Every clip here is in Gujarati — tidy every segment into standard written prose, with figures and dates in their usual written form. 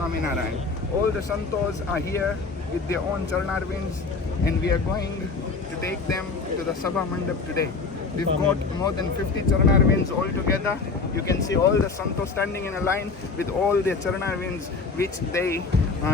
Swaminarayan. All the santos are here with their own Charanarvinds, and we are going to take them to the Sabha Mandap today. We've got more than 50 Charanarvinds all together. You can see all the santos standing in a line with all their Charanarvinds which they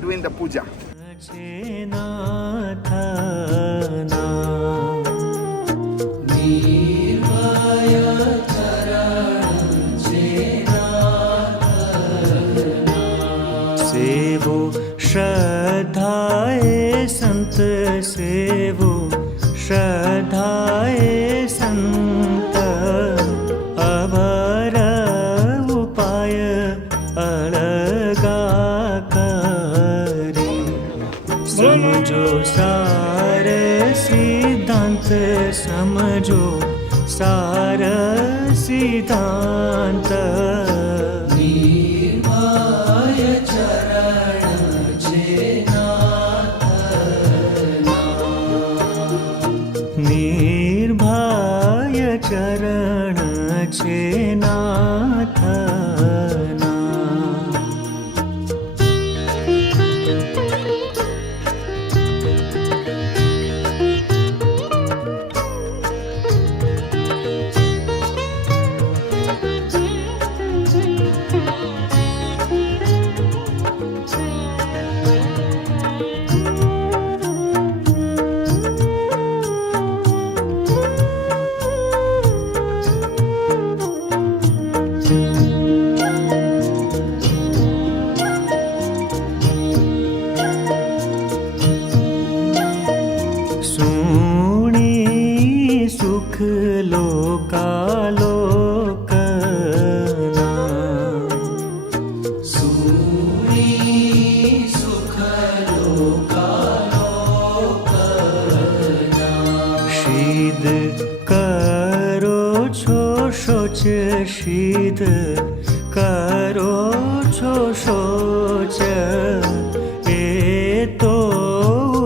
do in the puja. सेवो श्रद्धाए संत सेवो श्रद्धाए संत अवर उपाय अलगा करी समझो सार सिद्धांत समझो सार सिद्धांत निर्भय चरण छे नाथना सुख लोकालोकना सुनी सुख लोकालोकना शीद करो छो शोच शीद करो छो शोच ए तो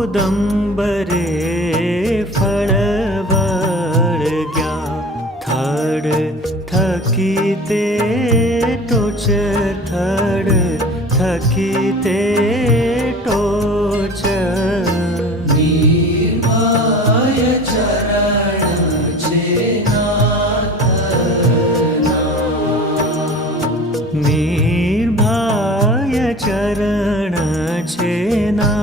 उदंबरे थकीते टोच थड़ थकीते टोच निर्भय चरण छे नाथना निर्भय चरण छे नाथना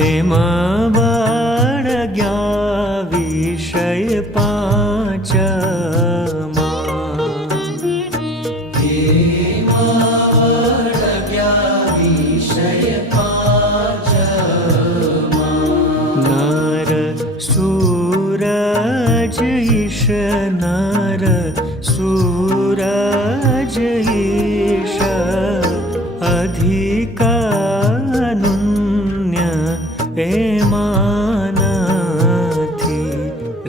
एमा बड़ग्या विषय पांचमा एमा बड़ग्या विषय पांचमा नर सूरज ईश नर सूरज ईश अधिकानुन्य एमानथी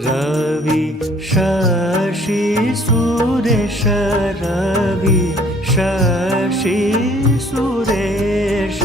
रवि शशि सुरेश रवि शशि सुरेश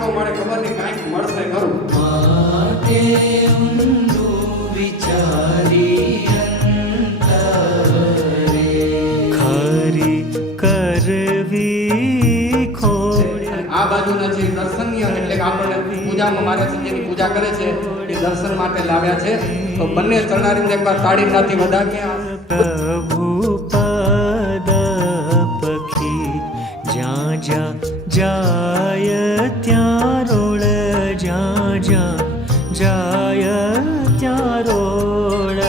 તો મારે ખબર નહીં કાંઈક મળશે ખરું. માટે ઊંડું વિચારી અંતરે ખરી કરવી ખોડી. આ બાજુના જે દર્શનીય એટલે કે આપણને પૂજામાં મહારાજજી જેની પૂજા કરે છે એ દર્શન માટે લાવ્યા છે. તો બંને ચરણારીને એકવાર તાળી નાથી વધાવીએ. પ્રભુ પદ પખી જ્યાં જ્યાં જાય ત્યાં રોળ જ્યાં જ્યાં જાય ત્યાં રોળ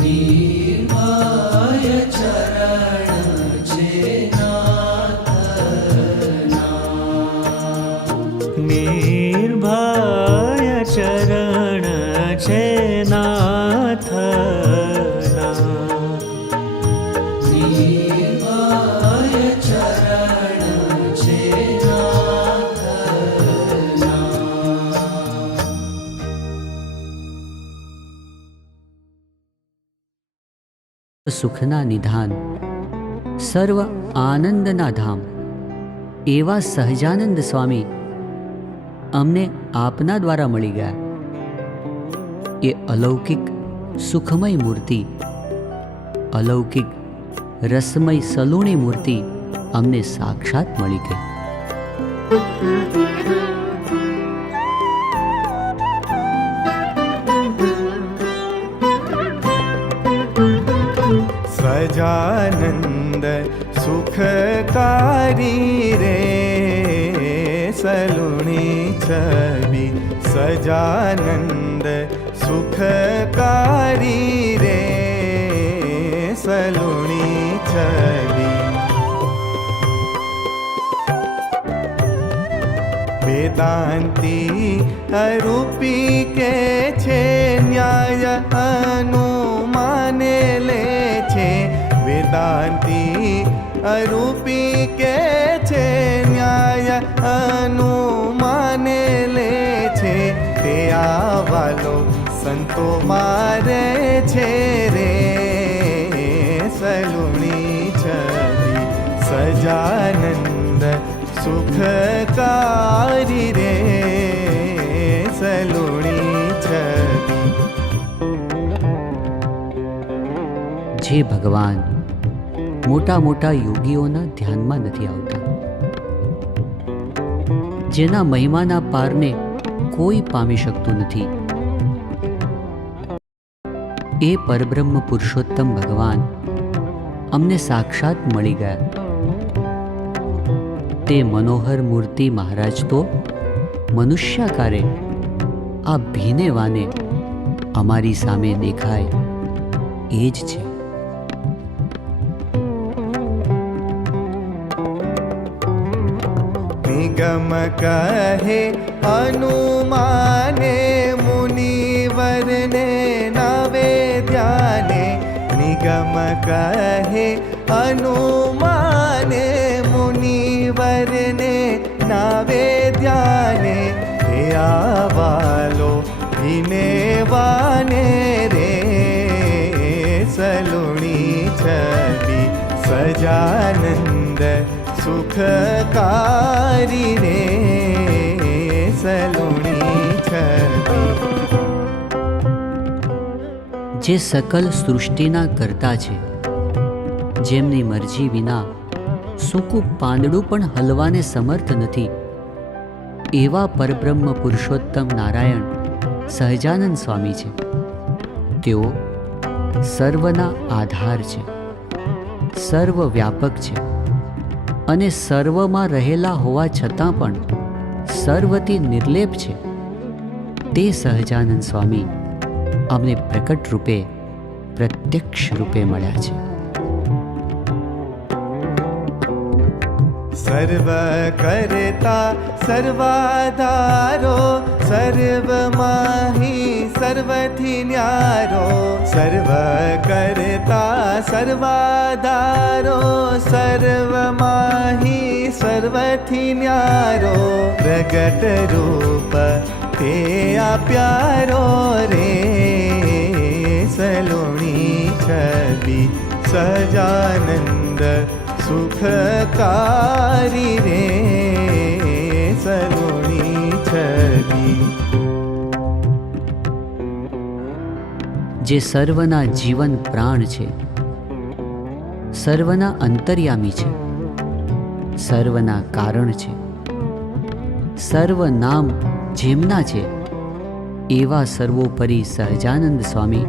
નિર્ભય ચરણ છે નિર્ભય ચરણ છે નાથના નિર્ભય ચરણ છે નાથના. સુખના નિધાન સર્વ આનંદના ધામ એવા સહજાનંદ સ્વામી અમને આપના દ્વારા મળી ગયા. એ અલૌકિક સુખમય મૂર્તિ, અલૌકિક રસમય સલુણી મૂર્તિ અમને સાક્ષાત મળી ગઈ. સજાનંદ સુખકારી રે સલુણી છબી સજાનંદ સુખકારી રે સલુણી છબી વેદાંતી અરૂપી કે છે ન્યાય અનુમાને લે છે વેદાંતી અરૂપી કે છે ન્યાય અનુમાને લે છે તે આવાલો સંતો મારે છે રે સલુણી છબી સજાનંદ સુખકારી રે સલુણી છબી. જે ભગવાન મોટા મોટા યોગીઓના ધ્યાનમાં નથી આવતા, જેના મહિમાના પારને કોઈ પામી શકતું નથી, એ પરબ્રહ્મ પુરુષોત્તમ ભગવાન અમને સાક્ષાત મળી ગયા. તે મનોહર મૂર્તિ મહારાજ તો મનુષ્યાકારે આ ભીને વાને અમારી સામે દેખાય એ જ છે. નિગમ કહે હનુમાને મુનિવરને નવે ધ્યાને નિગમ કહે હનુમાને મુનિવરને નવે ધ્યાને હે આવાલો ભીને વાને રે સલુણી છબી સજાનંદ સુખકારી રે સલુણી છબી. જે સકલ સૃષ્ટિના કર્તા છે, જેમની મરજી વિના સૂકું પાંદડું પણ હલવાને સમર્થ નથી, એવા પરબ્રહ્મ પુરુષોત્તમ નારાયણ સહજાનંદ સ્વામી છે. તેઓ સર્વના આધાર છે, સર્વવ્યાપક છે અને સર્વમાં રહેલા હોવા છતાં પણ સર્વથી નિર્લેપ છે. તે સહજાનંદ સ્વામી અમને પ્રકટ રૂપે પ્રત્યક્ષ રૂપે મળ્યા છે. સર્વ કરતા સર્વાધારો સર્વમાહી સર્વથી ન્યારો સર્વ કરતા સર્વાધારો સર્વમાહી સર્વથી ન્યારો પ્રગટ રૂપ તે આપ્યારો રે સલુણી છબી સજાનંદ સુખકારી રે સલુણી જે સર્વના જીવન પ્રાણ છે, સર્વના અંતર્યામી છે, સર્વના કારણ છે, સર્વ નામ જેમના છે, એવા સર્વોપરી સહજાનંદ સ્વામી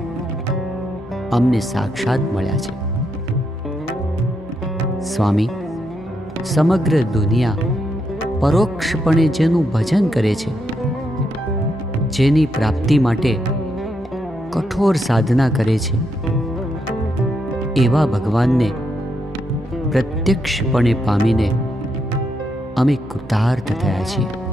અમને સાક્ષાત મળ્યા છે. સ્વામી, સમગ્ર દુનિયા પરોક્ષપણે જેનું ભજન કરે છે, જેની પ્રાપ્તિ માટે કઠોર સાધના કરે છે, એવા ભગવાનને પ્રત્યક્ષપણે પામીને અમે કૃતાર્થ થયા છીએ.